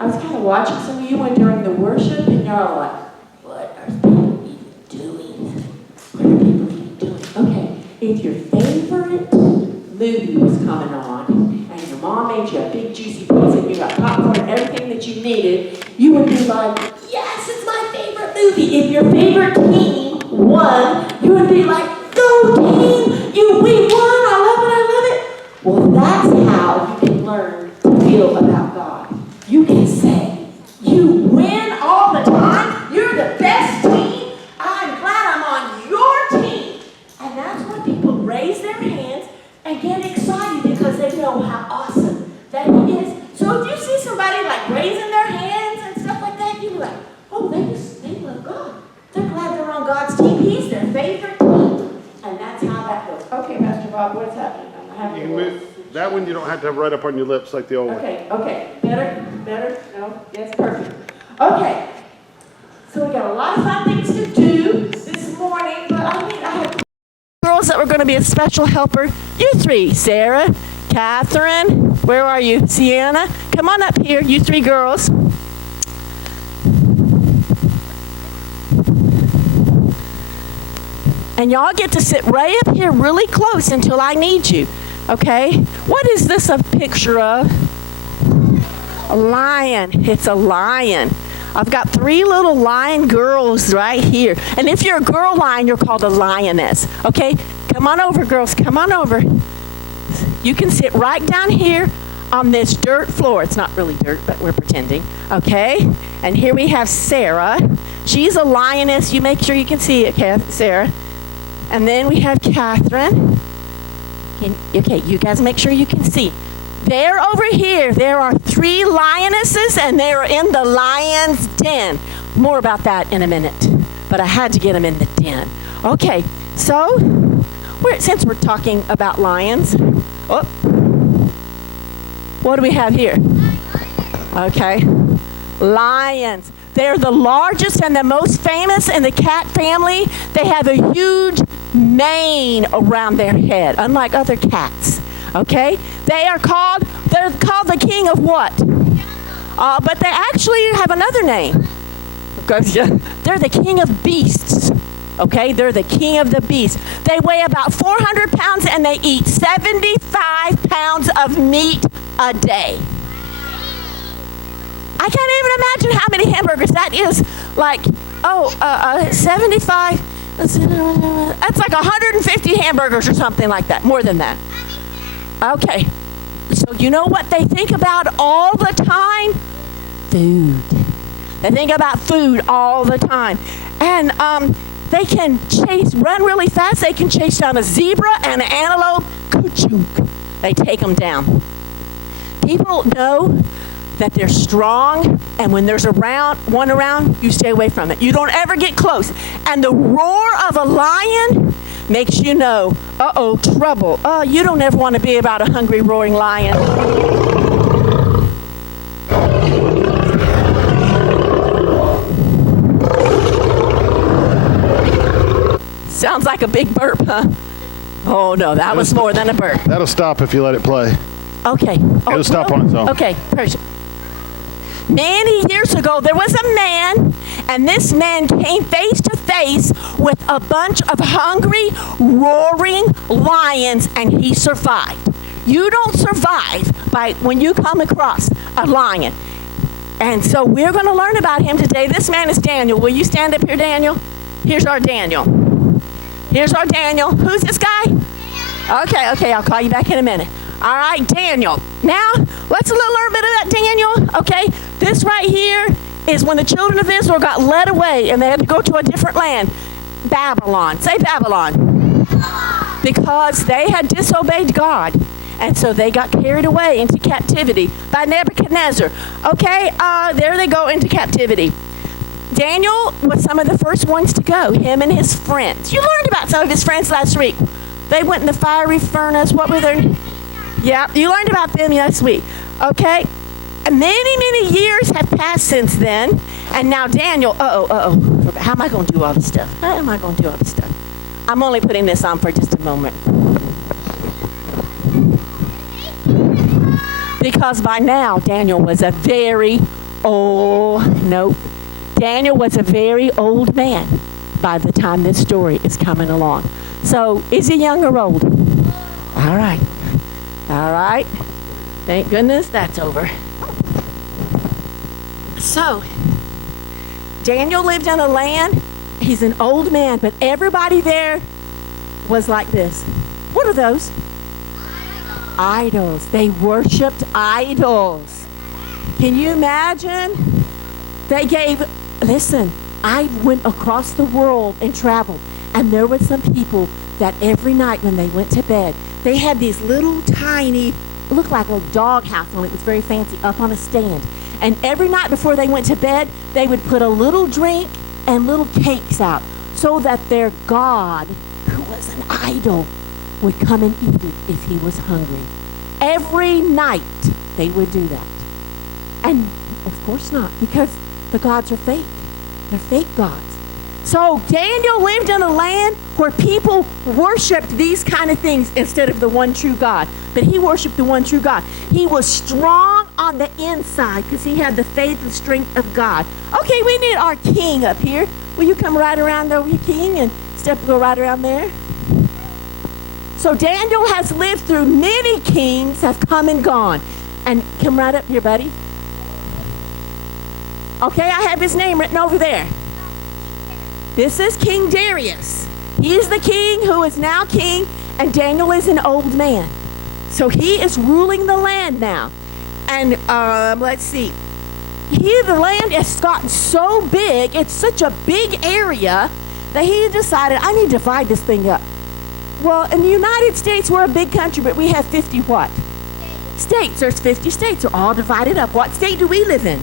I was kind of watching some of you when during the worship, and y'all like, what are people even doing? What are people even doing? Okay, if your favorite movie was coming on, and your mom made you a big juicy pizza, and you got popcorn and everything that you needed, you would be like, yes, it's my favorite movie. If your favorite team won, you would be like, go team, we won, I love it. Well, that's how you can learn to feel about God. You can say, you win all the time, you're the best team, I'm glad I'm on your team. And that's when people raise their hands and get excited because they know how awesome that He is. So if you see somebody like raising their hands and stuff like that, you'll be like, oh, they love God. They're glad they're on God's team. He's their favorite team. And that's how that goes. Okay, Pastor Bob, what's happening? You can move. That one you don't have to have right up on your lips like the old one. Okay. Better? No? Yes, perfect. Okay. So we got a lot of fun things to do this morning, but I have girls that were going to be a special helper. You three, Sarah, Catherine, where are you? Sienna, come on up here, you three girls. And y'all get to sit right up here really close until I need you, okay? What is this a picture of? A lion. It's a lion. I've got 3 little lion girls right here. And if you're a girl lion, you're called a lioness, okay? Come on over, girls. Come on over. You can sit right down here on this dirt floor. It's not really dirt, but we're pretending, okay? And here we have Sarah. She's a lioness. You make sure you can see it, Sarah. And then we have Catherine. Okay, you guys make sure you can see. There over here, there are 3 lionesses, and they're in the lion's den. More about that in a minute, but I had to get them in the den. Okay, so since we're talking about lions, what do we have here? Okay, lions. They're the largest and the most famous in the cat family. They have a huge mane around their head, unlike other cats. Okay? They're called the king of what? But they actually have another name. They're the king of beasts. Okay? They're the king of the beasts. They weigh about 400 pounds and they eat 75 pounds of meat a day. I can't even imagine how many hamburgers that is. Like, 75. That's like 150 hamburgers or something like that. More than that. Okay. So you know what they think about all the time? Food. They think about food all the time. And they can run really fast. They can chase down a zebra and an antelope. Ka-chunk. They take them down. People know that they're strong, and when there's one around, you stay away from it. You don't ever get close. And the roar of a lion makes you know, trouble. You don't ever want to be about a hungry, roaring lion. Sounds like a big burp, huh? Oh, no, that was more than a burp. That'll stop if you let it play. Okay. It'll stop on its own. Okay, perfect. Many years ago, there was a man, and this man came face to face with a bunch of hungry, roaring lions, and he survived. You don't survive when you come across a lion. And so we're going to learn about him today. This man is Daniel. Will you stand up here, Daniel? Here's our Daniel. Who's this guy? Okay, I'll call you back in a minute. All right, Daniel. Now, let's learn a bit about Daniel, okay? This right here is when the children of Israel got led away and they had to go to a different land. Babylon. Say Babylon. Because they had disobeyed God. And so they got carried away into captivity by Nebuchadnezzar. Okay, there they go into captivity. Daniel was some of the first ones to go, him and his friends. You learned about some of his friends last week. They went in the fiery furnace. What were their... Yeah, you learned about them last week. Okay? And many years have passed since then. And now Daniel, how am I going to do all this stuff? I'm only putting this on for just a moment. Because by now, Daniel was a very Oh, no. Daniel was a very old man by the time this story is coming along. So, is he young or old? All right. All right. Thank goodness that's over. So, Daniel lived in a land. He's an old man, but everybody there was like this. What are those? Idols. They worshiped idols. Can you imagine? They gave, listen, I went across the world and traveled, and there were some people that every night when they went to bed, they had these little tiny, it looked like a dog house on it. It was very fancy, up on a stand. And every night before they went to bed, they would put a little drink and little cakes out so that their God, who was an idol, would come and eat it if he was hungry. Every night they would do that. And of course not, because the gods are fake. They're fake gods. So Daniel lived in a land where people worshiped these kind of things instead of the one true God. But he worshiped the one true God. He was strong on the inside because he had the faith and strength of God. Okay, we need our king up here. Will you come right around over your king and go right around there? So Daniel has lived through many kings have come and gone. And come right up here, buddy. Okay, I have his name written over there. This is King Darius. He is the king who is now king, and Daniel is an old man. So he is ruling the land now. And let's see. The land has gotten so big, it's such a big area, that he decided, I need to divide this thing up. Well, in the United States, we're a big country, but we have 50 what? States. There's 50 states. They're all divided up. What state do we live in?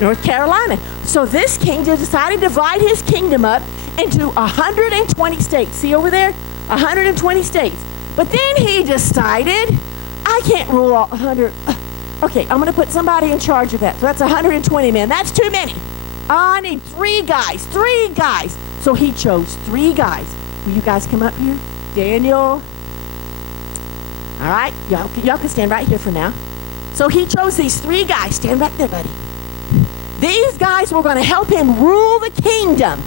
North Carolina. So this king decided to divide his kingdom up into 120 states. See over there? 120 states. But then he decided, I can't rule all 100. Okay, I'm going to put somebody in charge of that. So that's 120 men. That's too many. I need 3 guys. 3 guys. So he chose 3 guys. Will you guys come up here? Daniel. All right. Y'all can stand right here for now. So he chose these 3 guys. Stand right there, buddy. These guys were going to help him rule the kingdom.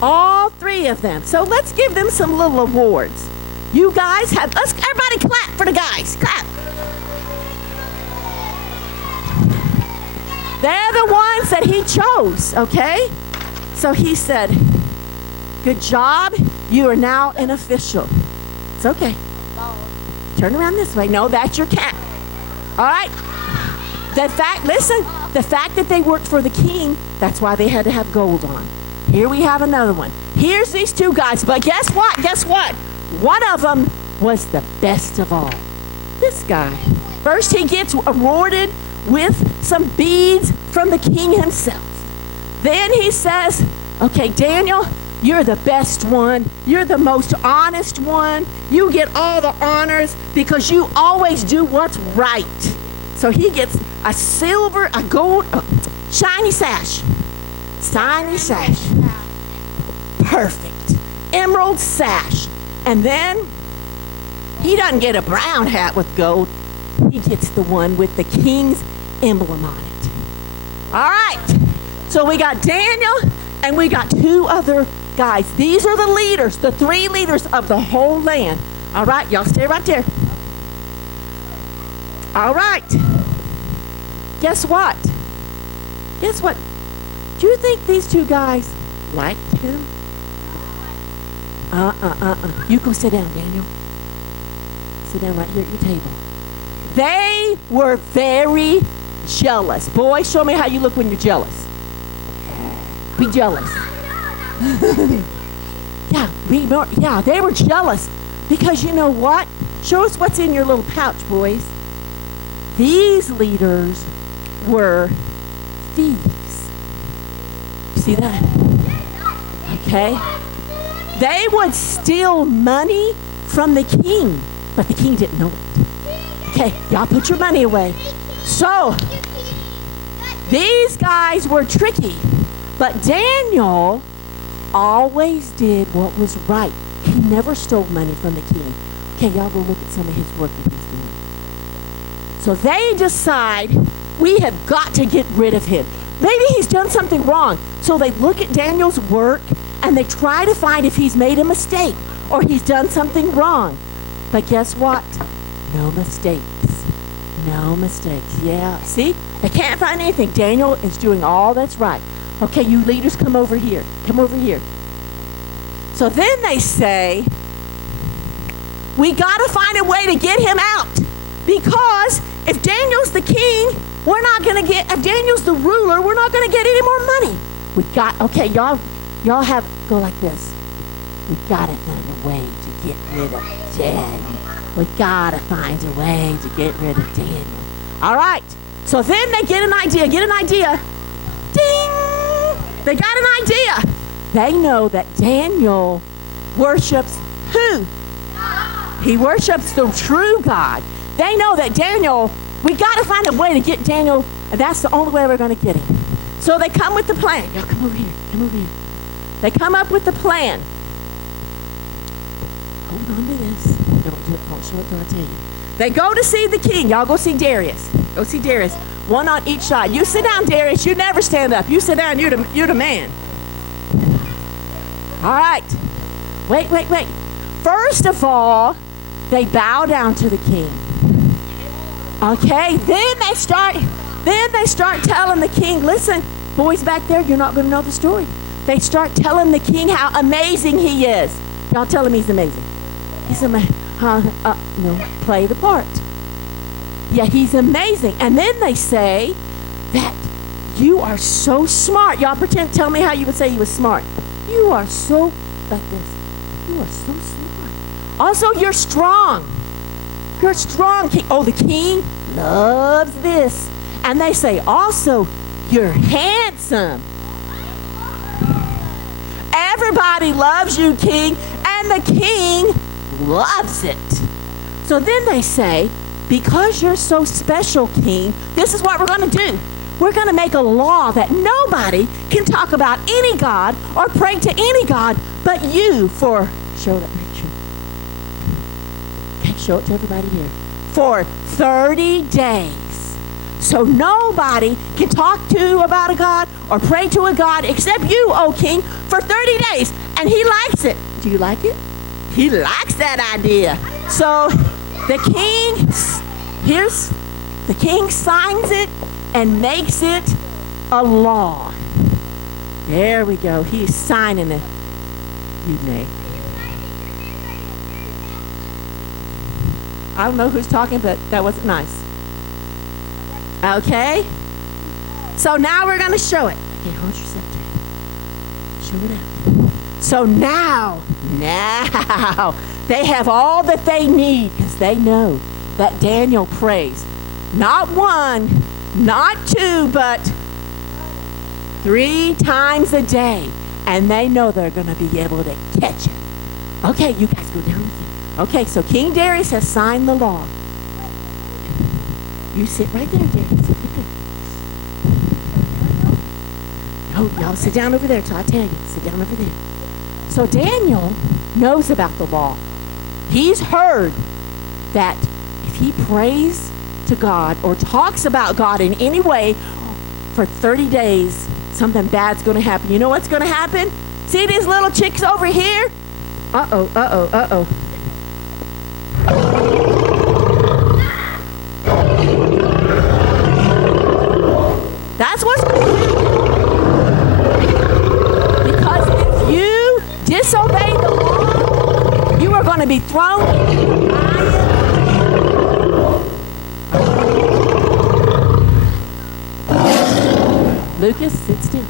All 3 of them. So let's give them some little awards. You guys have, everybody clap for the guys. Clap. They're the ones that he chose, okay? So he said, good job. You are now an official. It's okay. Turn around this way. No, that's your cat. All right? The fact that they worked for the king, that's why they had to have gold on. Here we have another one. Here's these 2 guys, but guess what? Guess what? One of them was the best of all. This guy. First, he gets awarded with some beads from the king himself. Then he says, okay, Daniel, you're the best one. You're the most honest one. You get all the honors because you always do what's right. So he gets a silver, a gold, shiny sash. Shiny sash. Perfect. Emerald sash. And then he doesn't get a brown hat with gold. He gets the one with the king's emblem on it. All right. So we got Daniel and we got 2 other guys. These are the leaders, the 3 leaders of the whole land. All right. Y'all stay right there. All right. Guess what? Guess what? Do you think these 2 guys liked him? You go sit down, Daniel. Sit down right here at your table. They were very jealous. Boy, show me how you look when you're jealous. Be jealous. Yeah, they were jealous. Because you know what? Show us what's in your little pouch, boys. These leaders were thieves. You see that? Okay? They would steal money from the king, but the king didn't know it. Okay, y'all put your money away. So, these guys were tricky, but Daniel always did what was right. He never stole money from the king. Okay, y'all go look at some of his work that he's doing. So they decide We have got to get rid of him. Maybe he's done something wrong. So they look at Daniel's work and they try to find if he's made a mistake or he's done something wrong. But guess what? No mistakes. No mistakes. Yeah, see? They can't find anything. Daniel is doing all that's right. Okay, you leaders, come over here. Come over here. So then they say, we got to find a way to get him out. Because if Daniel's the king, we're not going to get, if Daniel's the ruler, we're not going to get any more money. We got, okay, y'all have, go like this. We got to find a way to get rid of Daniel. We got to find a way to get rid of Daniel. All right. So then they get an idea. Ding! They got an idea. They know that Daniel worships who? He worships the true God. They know that Daniel, we got to find a way to get Daniel, and that's the only way we're going to get him. So they come with the plan. Y'all come over here. Come over here. They come up with the plan. Hold on to this. Don't show it till I tell you. They go to see the king. Y'all go see Darius. Go see Darius. One on each side. You sit down, Darius. You never stand up. You sit down. You're the man. All right. Wait. First of all, they bow down to the king. Okay. Then they start telling the king, listen, boys back there, you're not going to know the story. They start telling the king how amazing he is. Y'all tell him he's amazing. He's amazing. Play the part. Yeah, he's amazing. And then they say that you are so smart. Y'all tell me how you would say he was smart. You are so, like this. You are so smart. Also, you're strong. You're strong, king. Oh, the king loves this. And they say, also, you're handsome. Everybody loves you, king. And the king loves it. So then they say, because you're so special, king, this is what we're going to do. We're going to make a law that nobody can talk about any god or pray to any god but you for, show that picture. Okay, show it to everybody here. For 30 days. So nobody can talk to about a god or pray to a god except you, O king, for 30 days. And he likes it. Do you like it? He likes that idea. So the king signs it and makes it a law. There we go. He's signing it. You may. I don't know who's talking, but that wasn't nice. Okay? So now we're going to show it. Okay, hold yourself down. Show it out. So now, they have all that they need because they know that Daniel prays not one, not two, but 3 times a day. And they know they're going to be able to catch him. Okay, you guys go down with him. Okay, so King Darius has signed the law. You sit right there, Darius. Sit right there. No, y'all sit down over there till I tell you. Sit down over there. So Daniel knows about the law. He's heard that if he prays to God or talks about God in any way for 30 days, something bad's going to happen. You know what's going to happen? See these little chicks over here? Uh-oh. That's what's going to happen. Because if you disobey the law, you are going to be thrown into the fire. Lucas, sit still.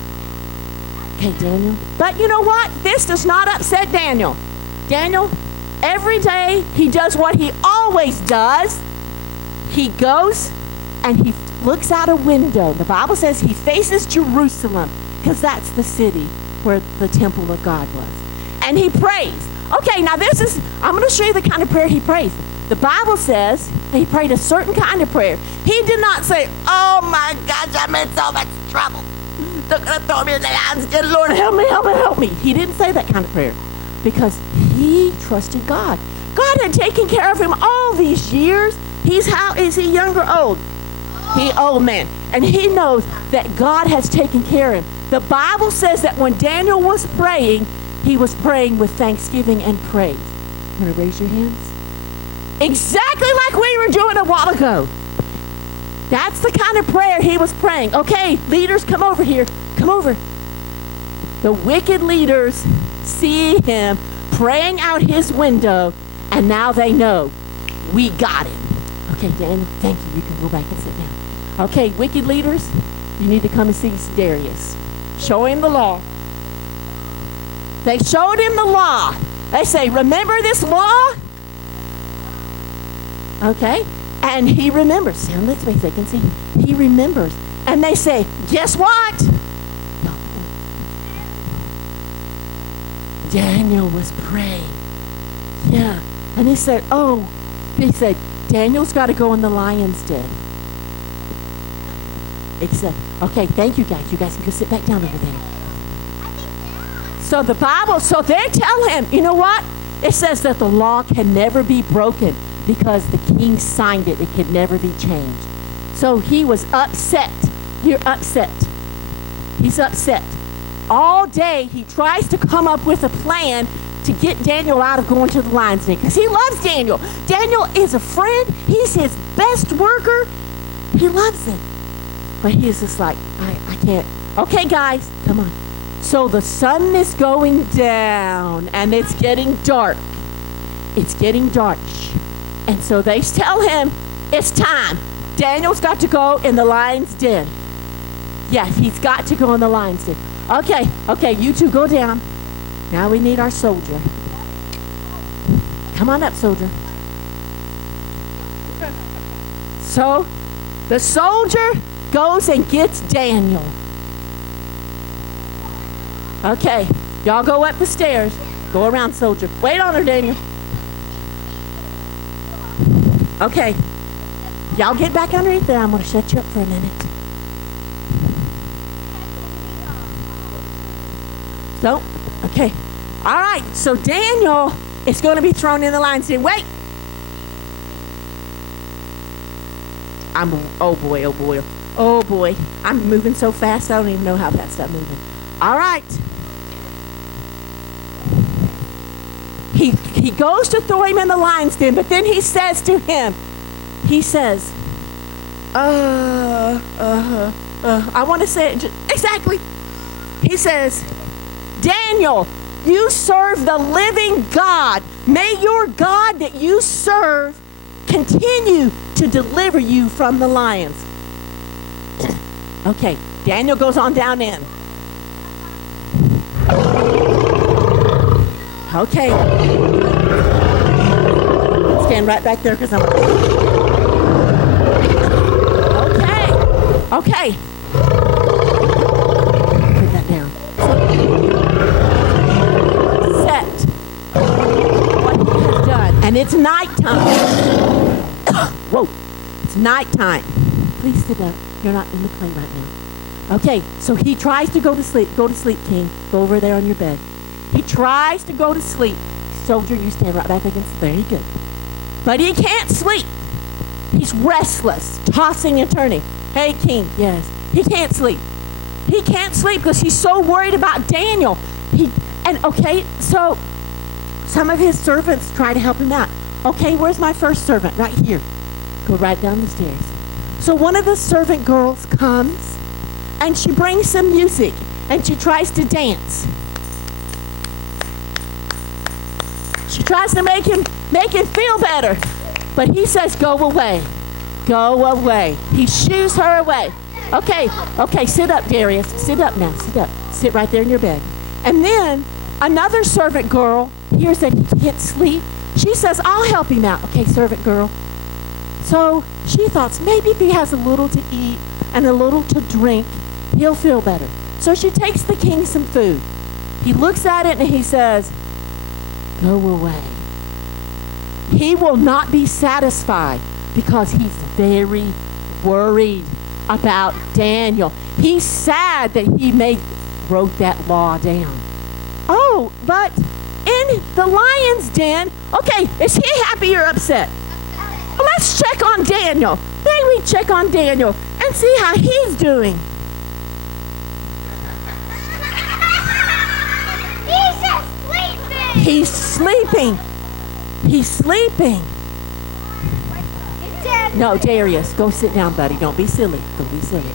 Okay, Daniel. But you know what? This does not upset Daniel. Daniel, every day he does what he always does. He goes and he looks out a window. The Bible says he faces Jerusalem because that's the city where the temple of God was. And he prays. Okay, now I'm going to show you the kind of prayer he prays. The Bible says he prayed a certain kind of prayer. He did not say, oh my gosh, I'm in so much trouble. They're going to throw me in the hands. Lord, help me. He didn't say that kind of prayer because he trusted God. God had taken care of him all these years. How is he young or old? Oh man, and he knows that God has taken care of him. The Bible says that when Daniel was praying, he was praying with thanksgiving and praise. You want to raise your hands? Exactly like we were doing a while ago. That's the kind of prayer he was praying. Okay, leaders, come over here. Come over. The wicked leaders see him praying out his window, and now they know we got him. Okay, Daniel, thank you. You can go back and sit down. Okay, wicked leaders, you need to come and see Darius. Show him the law. They showed him the law. They say, remember this law? Okay, and he remembers. Stand this way so they can see. He remembers. And they say, guess what? Daniel was praying. Yeah, and he said, Daniel's got to go in the lion's den. It said, okay, thank you guys. You guys can go sit back down over there. So the Bible, so they tell him, you know what? It says that the law can never be broken because the king signed it. It could never be changed. So he was upset. You're upset. He's upset. All day he tries to come up with a plan to get Daniel out of going to the lion's den because he loves Daniel. Daniel is a friend. He's his best worker. He loves him. But he's just like, I can't. Okay, guys, come on. So the sun is going down, and it's getting dark. It's getting dark. And so they tell him, it's time. Daniel's got to go in the lion's den. Yes, he's got to go in the lion's den. Okay, you two go down. Now we need our soldier. Come on up, soldier. So the soldier goes and gets Daniel. Okay, y'all go up the stairs. Go around, soldier. Wait on her, Daniel. Okay, y'all get back underneath there. I'm going to shut you up for a minute. So, okay. All right, so Daniel is going to be thrown in the lion's den. Wait. Oh boy. I'm moving so fast, I don't even know how fast I'm moving. All right. He goes to throw him in the lion's den, but then he says to him, I want to say it exactly. He says, Daniel, you serve the living God. May your God that you serve continue to deliver you from the lions. Okay, Daniel goes on down in. Okay. Stand right back there because I'm... Okay. Put that down. Set. What he has done. And it's nighttime. Whoa. It's nighttime. Please sit down. You're not in the play right now. Okay, so he tries to go to sleep. Go to sleep, King. Go over there on your bed. He tries to go to sleep. Soldier, you stand right back against... Very good. But he can't sleep. He's restless, tossing and turning. Hey, King. Yes. He can't sleep. He can't sleep because he's so worried about Daniel. So some of his servants try to help him out. Okay, where's my first servant? Right here. Go right down the stairs. So one of the servant girls comes and she brings some music and she tries to dance. She tries to make him feel better. But he says, go away. Go away. He shoos her away. Okay, sit up, Darius. Sit up now. Sit up. Sit right there in your bed. And then another servant girl hears that he can't sleep. She says, I'll help him out. Okay, servant girl. So she thought maybe if he has a little to eat and a little to drink, he'll feel better. So she takes the king some food. He looks at it and he says, go away. He will not be satisfied because he's very worried about Daniel. He's sad that he wrote that law down. Oh, but in the lion's den, okay, is he happy or upset? Well, let's check on Daniel. They we check on Daniel and see how he's doing. He's sleeping. He's sleeping. No, Darius, go sit down, buddy. Don't be silly. Don't be silly.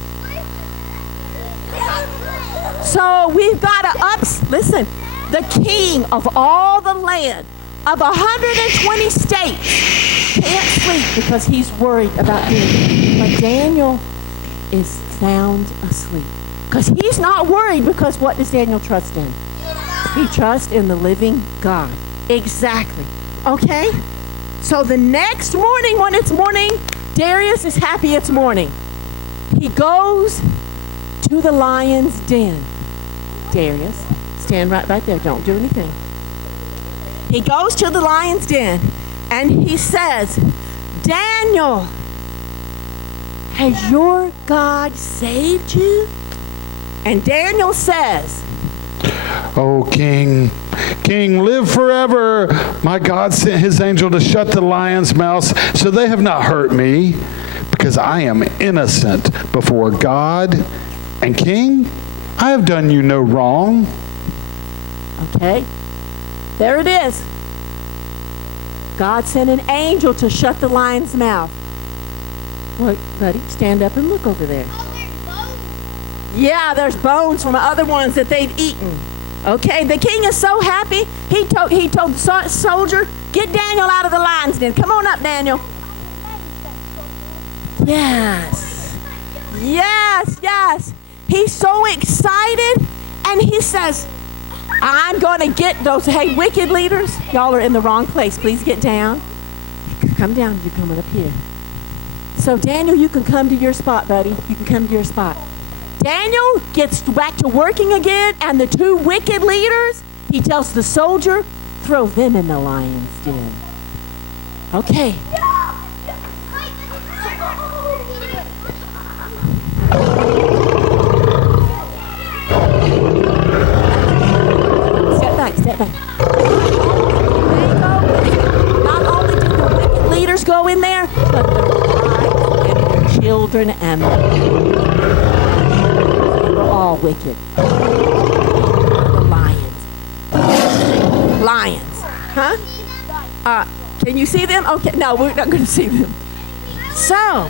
So we've got listen, the king of all the land of 120 states can't sleep because he's worried about Daniel. But Daniel is sound asleep because he's not worried, because what does Daniel trust in? He trusts in the living God. Exactly. Okay? So the next morning, when it's morning, Darius is happy it's morning. He goes to the lion's den. Darius, stand right there. Don't do anything. He goes to the lion's den and he says, Daniel, has your God saved you? And Daniel says, "Oh, King, live forever. My God sent his angel to shut the lions' mouths, so they have not hurt me, because I am innocent before God. And King, I have done you no wrong." Okay, there it is. God sent an angel to shut the lion's mouth. Look, buddy, stand up and look over there. Yeah, there's bones from other ones that they've eaten. Okay, the king is so happy. He told the soldier, "Get Daniel out of the lion's den. Come on up, Daniel." Yes. He's so excited, and he says, "I'm going to get those, hey, wicked leaders, y'all are in the wrong place. Please get down. Come down, you're coming up here." So Daniel, you can come to your spot, buddy. You can come to your spot. Daniel gets back to working again, and the two wicked leaders, he tells the soldier, throw them in the lion's den. Okay. Step back. Not only did the wicked leaders go in there, but their wives and their children, and they were all wicked. The lions. Huh? Can you see them? Okay, no, we're not going to see them. So,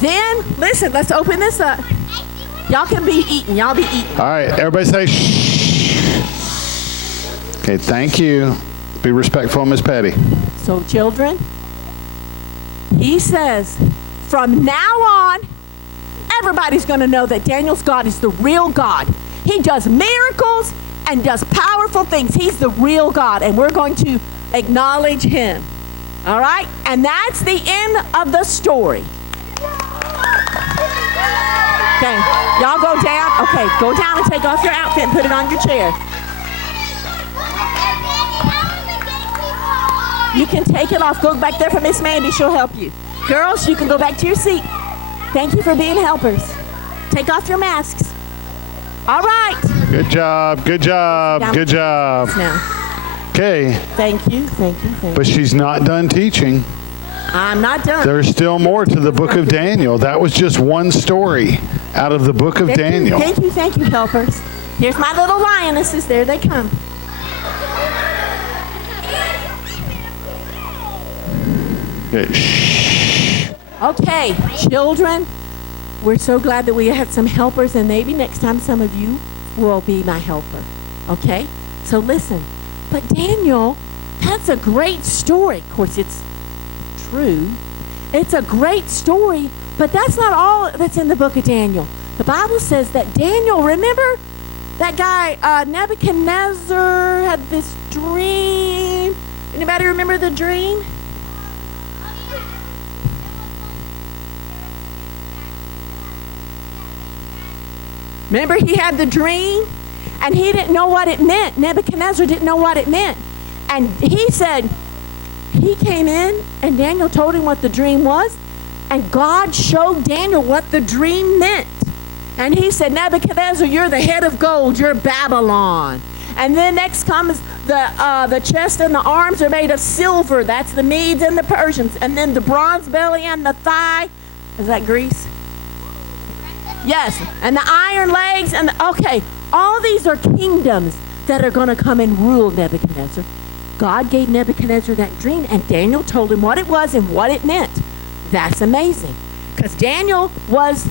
then, listen, let's open this up. Y'all can be eating. Y'all be eating. All right, everybody say shh. Okay, thank you. Be respectful of Miss Patty. So, children, he says, from now on, everybody's going to know that Daniel's God is the real God. He does miracles and does powerful things. He's the real God, and we're going to acknowledge him. All right? And that's the end of the story. Okay, y'all go down. Okay, go down and take off your outfit and put it on your chair. You can take it off. Go back there for Miss Mandy. She'll help you. Girls, you can go back to your seat. Thank you for being helpers. Take off your masks. All right. Good job. Now. Okay. Thank you. But she's not done teaching. I'm not done. There's still more to the book of Daniel. That was just one story out of the book of Daniel. Thank you, helpers. Here's my little lionesses. There they come. Okay. Shh. Okay, children, we're so glad that we had some helpers, and maybe next time some of you will be my helper. Okay? So listen, but Daniel, that's a great story. Of course, it's true. It's a great story, but that's not all that's in the book of Daniel. The Bible says that Daniel, remember that guy Nebuchadnezzar had this dream? Anybody remember the dream? Remember, he had the dream, and he didn't know what it meant. Nebuchadnezzar didn't know what it meant. And he said, he came in, and Daniel told him what the dream was, and God showed Daniel what the dream meant. And he said, Nebuchadnezzar, you're the head of gold, you're Babylon. And then next comes the chest and the arms are made of silver. That's the Medes and the Persians. And then the bronze belly and the thigh. Is that Greece? Yes. And the iron legs and okay. All these are kingdoms that are going to come and rule Nebuchadnezzar. God gave Nebuchadnezzar that dream, and Daniel told him what it was and what it meant. That's amazing. Because Daniel was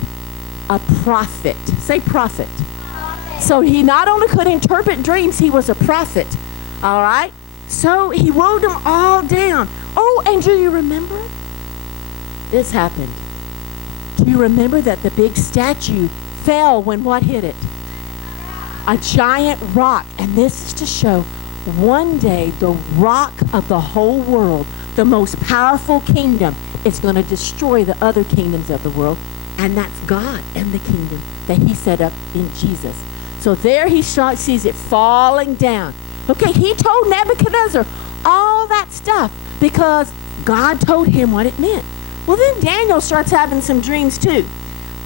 a prophet. Say prophet. So he not only could interpret dreams, he was a prophet. All right? So he wrote them all down. Oh, and do you remember? This happened. Do you remember that the big statue fell when what hit it? A giant rock. And this is to show one day the rock of the whole world, the most powerful kingdom, is going to destroy the other kingdoms of the world. And that's God and the kingdom that he set up in Jesus. So there he sees it falling down. Okay, he told Nebuchadnezzar all that stuff because God told him what it meant. Well, then Daniel starts having some dreams too.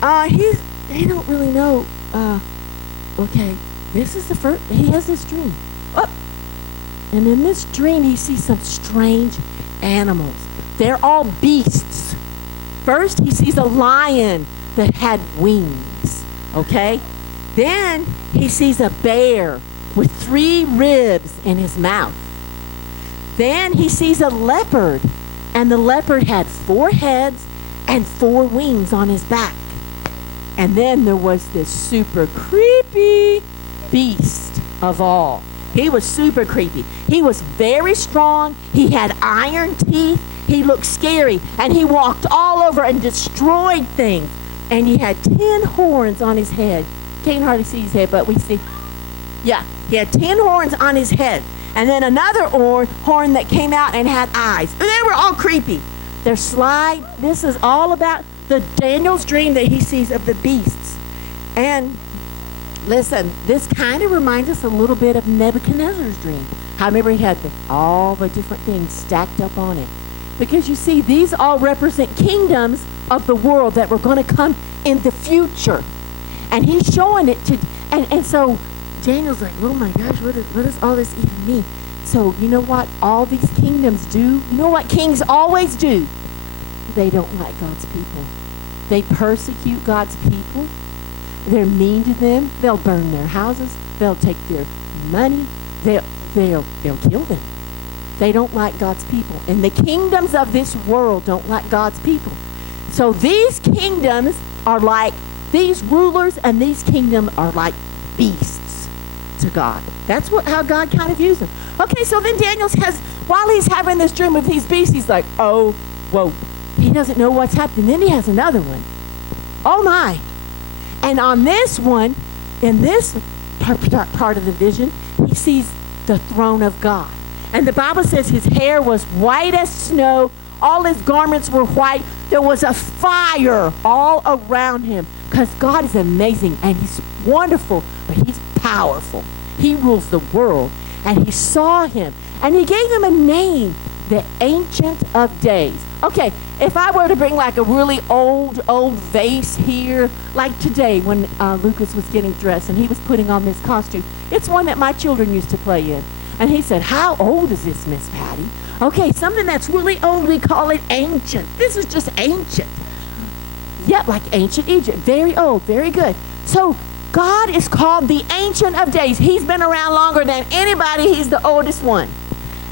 They don't really know. Okay, this is the first. He has this dream. Oh, and in this dream, he sees some strange animals. They're all beasts. First, he sees a lion that had wings. Okay. Then he sees a bear with 3 ribs in his mouth. Then he sees a leopard, and the leopard had 4 heads and 4 wings on his back. And then there was this super creepy beast of all. He was super creepy. He was very strong. He had iron teeth. He looked scary, and he walked all over and destroyed things. And he had 10 horns on his head. Can't hardly see his head, but we see. Yeah, he had 10 horns on his head. And then another horn that came out and had eyes. They were all creepy. They're sly. This is all about the Daniel's dream that he sees of the beasts. And listen, this kind of reminds us a little bit of Nebuchadnezzar's dream. I remember he had all the different things stacked up on it. Because you see, these all represent kingdoms of the world that were going to come in the future. And he's showing it to, and so Daniel's like, oh my gosh, what does all this even mean? So you know what all these kingdoms do? You know what kings always do? They don't like God's people. They persecute God's people. They're mean to them. They'll burn their houses. They'll take their money. They'll kill them. They don't like God's people. And the kingdoms of this world don't like God's people. So these kingdoms are like, these rulers and these kingdoms are like beasts to God. That's how God kind of views them. Okay, so then Daniel has, while he's having this dream with these beasts, he's like, oh, whoa. He doesn't know what's happening. Then he has another one. Oh my. And on this one, in this part of the vision, he sees the throne of God. And the Bible says his hair was white as snow. All his garments were white. There was a fire all around him. Because God is amazing and he's wonderful, but he's powerful. He rules the world. And he saw him. And he gave him a name, the Ancient of Days. Okay, if I were to bring like a really old vase here, like today when Lucas was getting dressed and he was putting on this costume, it's one that my children used to play in. And he said, how old is this, Miss Patty? Okay, something that's really old, we call it ancient. This is just ancient. Yep, like ancient Egypt. Very old, very good. So God is called the Ancient of Days. He's been around longer than anybody. He's the oldest one.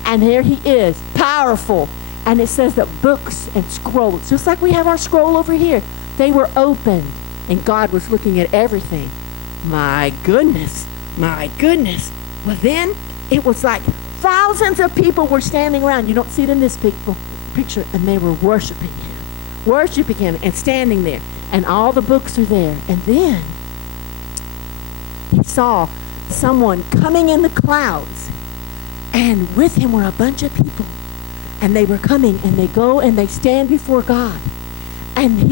And there he is, powerful. And it says that books and scrolls, just like we have our scroll over here, they were opened. And God was looking at everything. My goodness, my goodness. Well, then it was like thousands of people were standing around. You don't see it in this picture. And they were worshiping him and standing there. And all the books are there. And then he saw someone coming in the clouds. And with him were a bunch of people. And they were coming and they go and they stand before God. And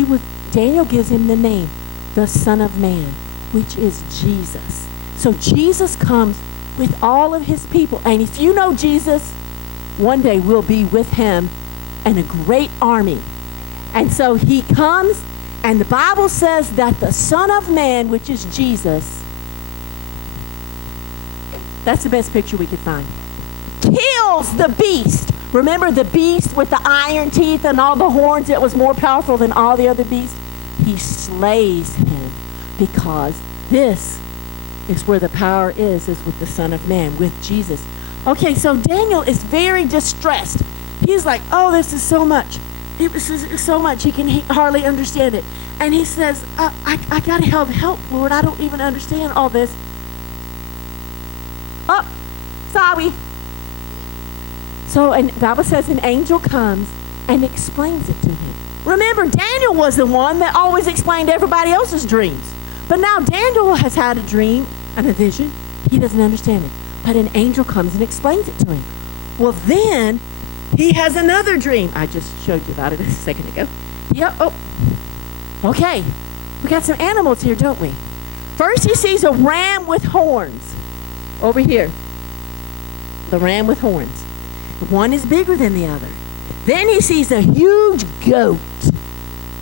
Daniel gives him the name, the Son of Man, which is Jesus. So Jesus comes with all of his people. And if you know Jesus, one day we'll be with him in a great army. And so he comes, and the Bible says that the Son of Man, which is Jesus, That's the best picture we could find. Kills the beast. Remember the beast with the iron teeth and all the horns that was more powerful than all the other beasts? He slays him because this is where the power is with the Son of Man, with Jesus. Okay, so Daniel is very distressed. He's like, oh, this is so much. It was so much. He can hardly understand it. And he says, I got to help, Lord. I don't even understand all this. Oh, sorry. So, and the Bible says an angel comes and explains it to him. Remember, Daniel was the one that always explained everybody else's dreams. But now Daniel has had a dream and a vision. He doesn't understand it. But an angel comes and explains it to him. Well, then he has another dream. I just showed you about it a second ago. Yep. Oh. Okay. We got some animals here, don't we? First, he sees a ram with horns. Over here. The ram with horns. One is bigger than the other. Then he sees a huge goat.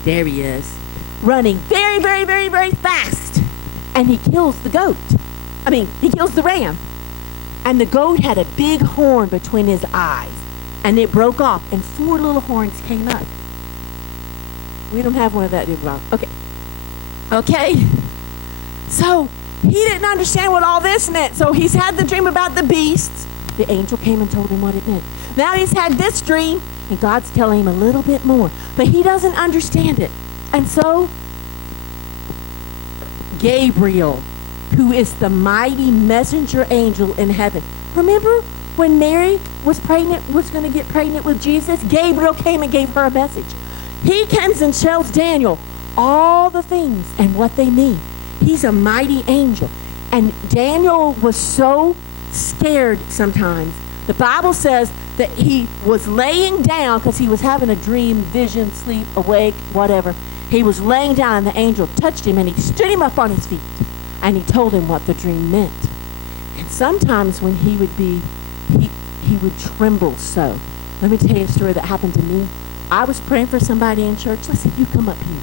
There he is. Running very, very, very, very fast. And he kills the goat. He kills the ram. And the goat had a big horn between his eyes. And it broke off. And 4 little horns came up. We don't have one of that, do we, Rob? Okay. Okay. So he didn't understand what all this meant. So he's had the dream about the beasts. The angel came and told him what it meant. Now he's had this dream, and God's telling him a little bit more. But he doesn't understand it. And so, Gabriel, who is the mighty messenger angel in heaven. Remember when Mary was going to get pregnant with Jesus? Gabriel came and gave her a message. He comes and tells Daniel all the things and what they mean. He's a mighty angel. And Daniel was so scared sometimes. The Bible says that he was laying down because he was having a dream, vision, sleep, awake, whatever. He was laying down and the angel touched him and he stood him up on his feet and he told him what the dream meant. And sometimes when he would tremble so. Let me tell you a story that happened to me. I was praying for somebody in church. Listen, you come up here.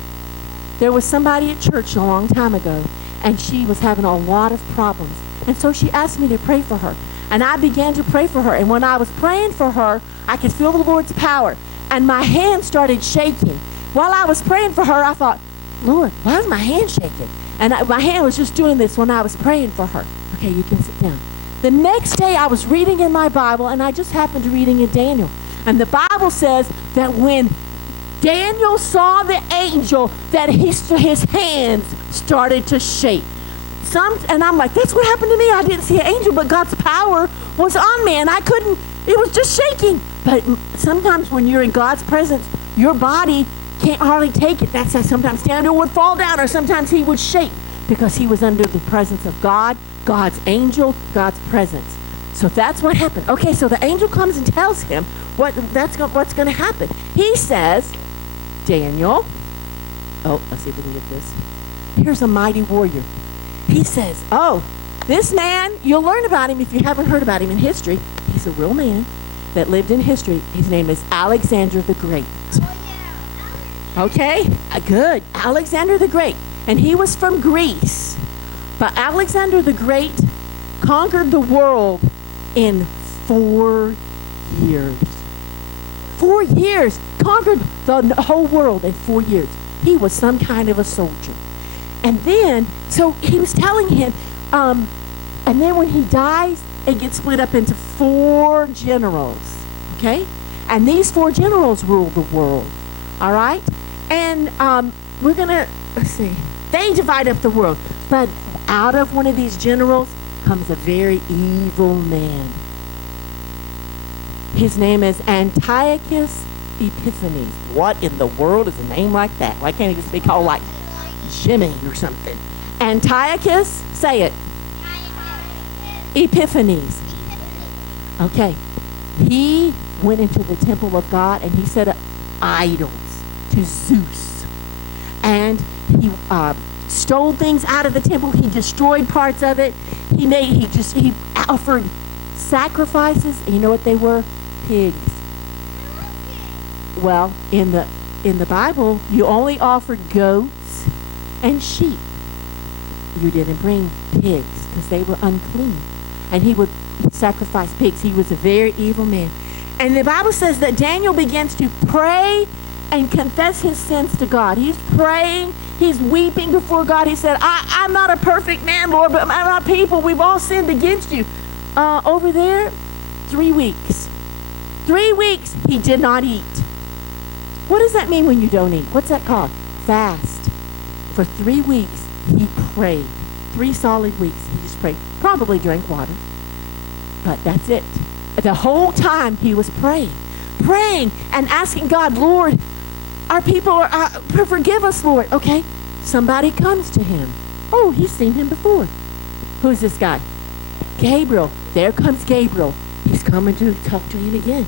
There was somebody at church a long time ago and she was having a lot of problems. And so she asked me to pray for her. And I began to pray for her. And when I was praying for her, I could feel the Lord's power. And my hand started shaking. While I was praying for her, I thought, Lord, why is my hand shaking? And my hand was just doing this when I was praying for her. Okay, you can sit down. The next day, I was reading in my Bible, and I just happened to reading in Daniel. And the Bible says that when Daniel saw the angel, that his hands started to shake. And I'm like, that's what happened to me. I didn't see an angel, but God's power was on me, and it was just shaking. But sometimes when you're in God's presence, your body can't hardly take it. That's how sometimes Daniel would fall down, or sometimes he would shake because he was under the presence of God, God's angel, God's presence. So that's what happened. Okay, so the angel comes and tells him what's going to happen. He says, Daniel, let's see if we can get this. Here's a mighty warrior. He says, this man, you'll learn about him if you haven't heard about him in history. He's a real man that lived in history. His name is Alexander the Great. Okay, good. Alexander the Great. And he was from Greece. But Alexander the Great conquered the world in 4 years. 4 years. Conquered the whole world in 4 years. He was some kind of a soldier. And then, so he was telling him, and then when he dies, it gets split up into 4 generals, okay? And these 4 generals rule the world, all right? And we're going to, let's see, they divide up the world. But out of one of these generals comes a very evil man. His name is Antiochus Epiphanes. What in the world is a name like that? Why can't he just be called like Jimmy or something? Antiochus, say it. Epiphanes. Okay. He went into the temple of God and he set up idols to Zeus. And he stole things out of the temple. He destroyed parts of it. He offered sacrifices. And you know what they were? Pigs. Well, in the Bible, you only offered goats and sheep. You didn't bring pigs because they were unclean. and he would sacrifice pigs. He was a very evil man. And the Bible says that Daniel begins to pray and confess his sins to God. He's praying. He's weeping before God. He said, I'm not a perfect man, Lord, but my people, we've all sinned against you. Over there, 3 weeks. 3 weeks he did not eat. What does that mean when you don't eat? What's that called? Fast. For 3 weeks, he prayed. 3 solid weeks, he just prayed. Probably drank water. But that's it. The whole time he was praying. Praying and asking God, Lord, our people, forgive us, Lord. Okay, somebody comes to him. Oh, he's seen him before. Who's this guy? Gabriel. There comes Gabriel. He's coming to talk to him again.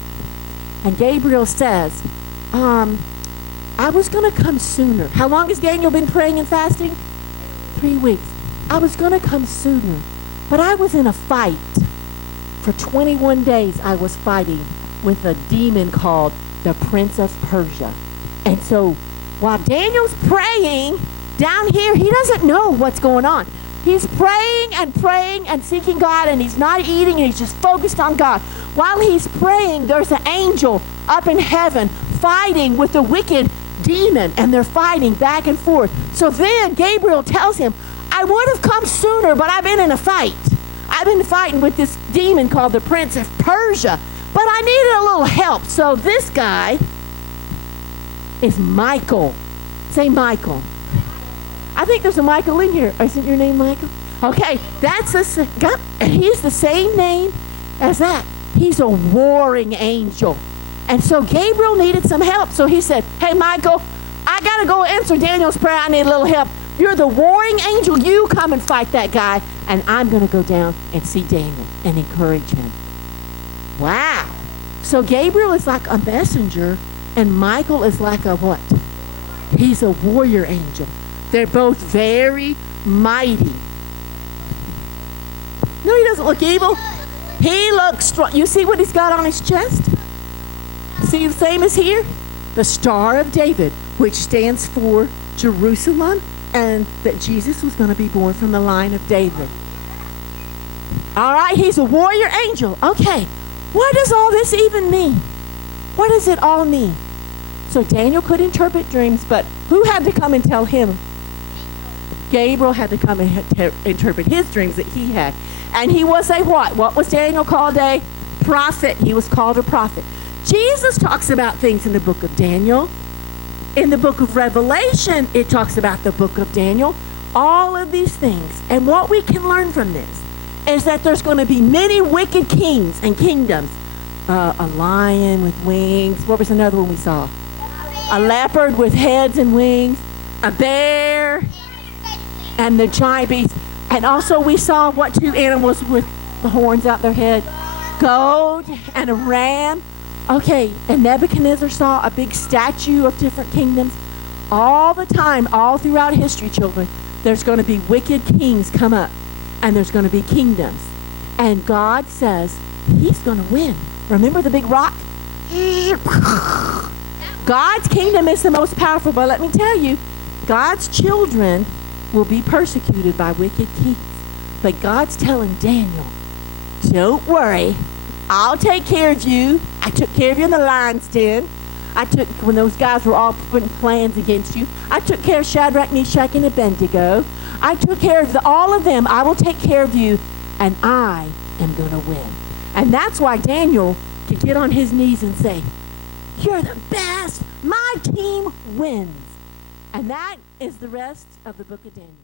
And Gabriel says, I was going to come sooner. How long has Daniel been praying and fasting? 3 weeks. I was going to come sooner, but I was in a fight. For 21 days, I was fighting with a demon called the Prince of Persia. And so while Daniel's praying down here, he doesn't know what's going on. He's praying and seeking God, and he's not eating, and he's just focused on God. While he's praying, there's an angel up in heaven fighting with the wicked demon, and they're fighting back and forth. So then Gabriel tells him, I would have come sooner, but I've been in a fight. I've been fighting with this demon called the Prince of Persia, but I needed a little help. So this guy is Michael. Say Michael. I think there's a Michael in here. Isn't your name Michael? Okay, and he's the same name as that. He's a warring angel. And so Gabriel needed some help. So he said, hey, Michael, I got to go answer Daniel's prayer. I need a little help. You're the warring angel. You come and fight that guy. And I'm going to go down and see Daniel and encourage him. Wow. So Gabriel is like a messenger, and Michael is like a what? He's a warrior angel. They're both very mighty. No, he doesn't look evil. He looks strong. You see what he's got on his chest? See the same as here? The Star of David, which stands for Jerusalem, and that Jesus was going to be born from the line of David. All right, he's a warrior angel. Okay, what does all this even mean? What does it all mean? So Daniel could interpret dreams, but who had to come and tell him? Gabriel had to come and interpret his dreams that he had. And he was a what? What was Daniel called? A prophet. He was called a prophet. Jesus talks about things in the book of Daniel. In the book of Revelation, it talks about the book of Daniel. All of these things. And what we can learn from this is that there's going to be many wicked kings and kingdoms. A lion with wings. What was another one we saw? A leopard with heads and wings. A bear. And the giant beast. And also we saw what 2 animals with the horns out their head? Goat and a ram. Okay, and Nebuchadnezzar saw a big statue of different kingdoms. All the time, all throughout history, children, there's going to be wicked kings come up. And there's going to be kingdoms. And God says he's going to win. Remember the big rock? God's kingdom is the most powerful, but let me tell you, God's children will be persecuted by wicked kings. But God's telling Daniel, don't worry, I'll take care of you. I took care of you in the lion's den. When those guys were all putting plans against you, I took care of Shadrach, Meshach, and Abednego. I took care of all of them. I will take care of you, and I am going to win. And that's why Daniel could get on his knees and say, you're the best. My team wins. And that is the rest of the book of Daniel.